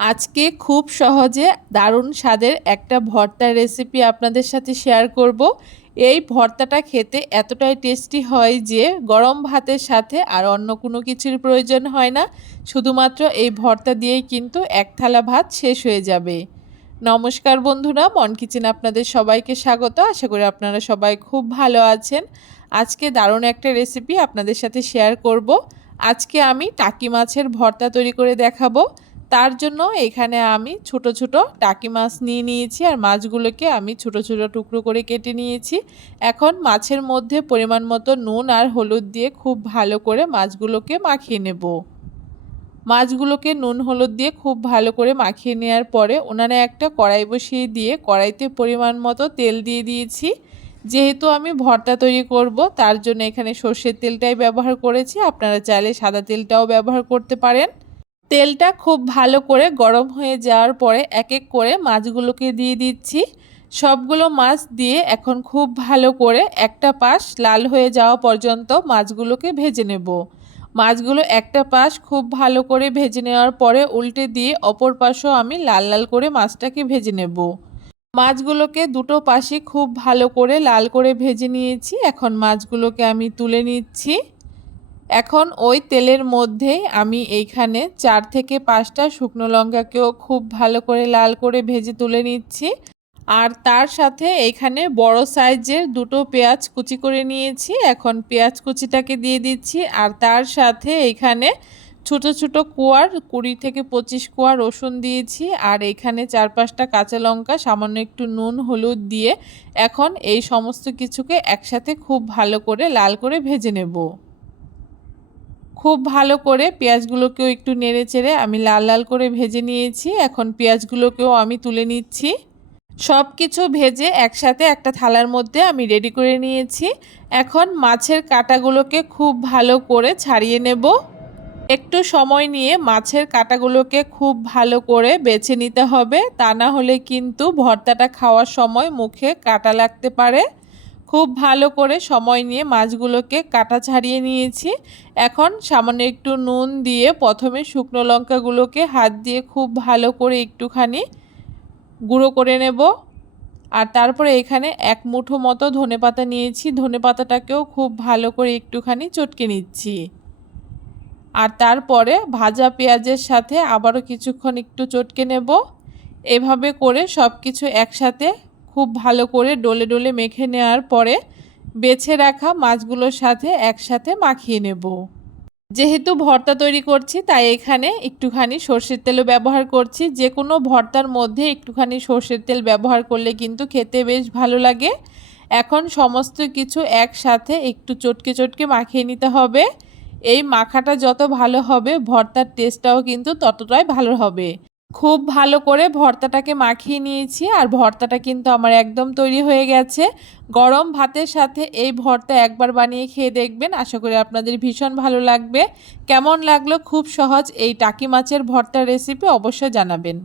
আজকে খুব সহজে দারুণ স্বাদের একটা ভর্তার রেসিপি আপনাদের সাথে শেয়ার করব। এই ভর্তাটা খেতে এতটাই টেস্টি হয় যে গরম ভাতের সাথে আর অন্য কোনো কিছুর প্রয়োজন হয় না। শুধুমাত্র এই ভর্তা দিয়েই কিন্তু এক থালা ভাত শেষ হয়ে যাবে। নমস্কার বন্ধুরা, মন কিচেন আপনাদের সবাইকে স্বাগত। আশা করি আপনারা সবাই খুব ভালো আছেন। আজকে দারুণ একটা রেসিপি আপনাদের সাথে শেয়ার করব। আজকে আমি টাকি মাছের ভর্তা তৈরি করে দেখাবো। তার জন্য এখানে আমি ছোট ছোট টাকি মাছ নিয়ে নিয়েছি আর মাছগুলোকে আমি ছোট ছোট টুকরো করে কেটে নিয়েছি। এখন মাছের মধ্যে পরিমাণ মতো নুন আর হলুদ দিয়ে খুব ভালো করে মাছগুলোকে মাখিয়ে নেব। মাছগুলোকে নুন হলুদ দিয়ে খুব ভালো করে মাখিয়ে নেওয়ার পরে উনানে একটা কড়াই বসিয়ে দিয়ে কড়াইতে পরিমাণ মতো তেল দিয়ে দিয়েছি। যেহেতু আমি ভর্তা তৈরি করব তার জন্য এখানে সর্ষের তেলটাই ব্যবহার করেছি, আপনারা চাইলে সাদা তেলটাও ব্যবহার করতে পারেন। তেলটা খুব ভালো করে গরম হয়ে যাওয়ার পরে এক এক করে মাছগুলোকে দিয়ে দিচ্ছি। সবগুলো মাছ দিয়ে এখন খুব ভালো করে একটা পাশ লাল হয়ে যাওয়া পর্যন্ত মাছগুলোকে ভেজে নেব। মাছগুলো একটা পাশ খুব ভালো করে ভেজে নেওয়ার পরে উল্টে দিয়ে অপর পাশও আমি লাল লাল করে মাছটাকে ভেজে নেব। মাছগুলোকে দুটো পাশে খুব ভালো করে লাল করে ভেজে নিয়েছি। এখন মাছগুলোকে আমি তুলে নিচ্ছি। এখন ওই তেলের মধ্যেই আমি এইখানে 4 থেকে 5টা শুকনো লঙ্কাকেও খুব ভালো করে লাল করে ভেজে তুলে নিচ্ছি। আর তার সাথে এইখানে বড় সাইজের দুটো পেঁয়াজ কুচি করে নিয়েছি। এখন পেঁয়াজ কুচিটাকে দিয়ে দিচ্ছি আর তার সাথে এইখানে ছোট ছোট কোয়ার 20 থেকে 25 কোয়া রসুন দিয়েছি। আর এইখানে 4-5টা কাঁচা লঙ্কা, সামান্য একটু নুন হলুদ দিয়ে এখন এই সমস্ত কিছুকে একসাথে খুব ভালো করে লাল করে ভেজে নেব। খুব ভালো করে পেঁয়াজগুলোকেও একটু নেড়ে চেড়ে আমি লাল লাল করে ভেজে নিয়েছি। এখন পেঁয়াজগুলোকেও আমি তুলে নিচ্ছি। সব কিছু ভেজে একসাথে একটা থালার মধ্যে আমি রেডি করে নিয়েছি। এখন মাছের কাঁটাগুলোকে খুব ভালো করে ছাড়িয়ে নেব। একটু সময় নিয়ে মাছের কাঁটাগুলোকে খুব ভালো করে বেছে নিতে হবে, তা না হলে কিন্তু ভর্তাটা খাওয়ার সময় মুখে কাঁটা লাগতে পারে। খুব ভালো করে সময় নিয়ে মাছগুলোকে কাটা ছাড়িয়ে নিয়েছি। এখন সামান্য একটু নুন দিয়ে প্রথমে শুকনো লঙ্কাগুলোকে হাত দিয়ে খুব ভালো করে একটুখানি গুঁড়ো করে নেব। আর তারপরে এখানে এক মুঠো মতো ধনেপাতা নিয়েছি, ধনেপাতাটাকেও খুব ভালো করে একটুখানি চটকে নিচ্ছি। আর তারপরে ভাজা পেঁয়াজের সাথে আবারও কিছুক্ষণ একটু চটকে নেব। এভাবে করে সব কিছু একসাথে খুব ভালো করে ডলে ডলে মেখে নেওয়ার পরে বেছে রাখা মাছগুলোর সাথে একসাথে মাখিয়ে নেব। যেহেতু ভর্তা তৈরি করছি তাই এখানে একটুখানি সর্ষের তেলও ব্যবহার করছি। যে কোনো ভর্তার মধ্যে একটুখানি সর্ষের তেল ব্যবহার করলে কিন্তু খেতে বেশ ভালো লাগে। এখন সমস্ত কিছু একসাথে একটু চটকে চটকে মাখিয়ে নিতে হবে। এই মাখাটা যত ভালো হবে ভর্তার টেস্টটাও কিন্তু ততটাই ভালো হবে। খুব ভালো করে ভর্তাটাকে মাখিয়ে নিয়েছি আর ভর্তাটা কিন্তু আমার একদম তৈরি হয়ে গেছে। গরম ভাতের সাথে এই ভর্তা একবার বানিয়ে খেয়ে দেখবেন, আশা করি আপনাদের ভীষণ ভালো লাগবে। কেমন লাগলো খুব সহজ এই টাকি মাছের ভর্তার রেসিপি অবশ্যই জানাবেন।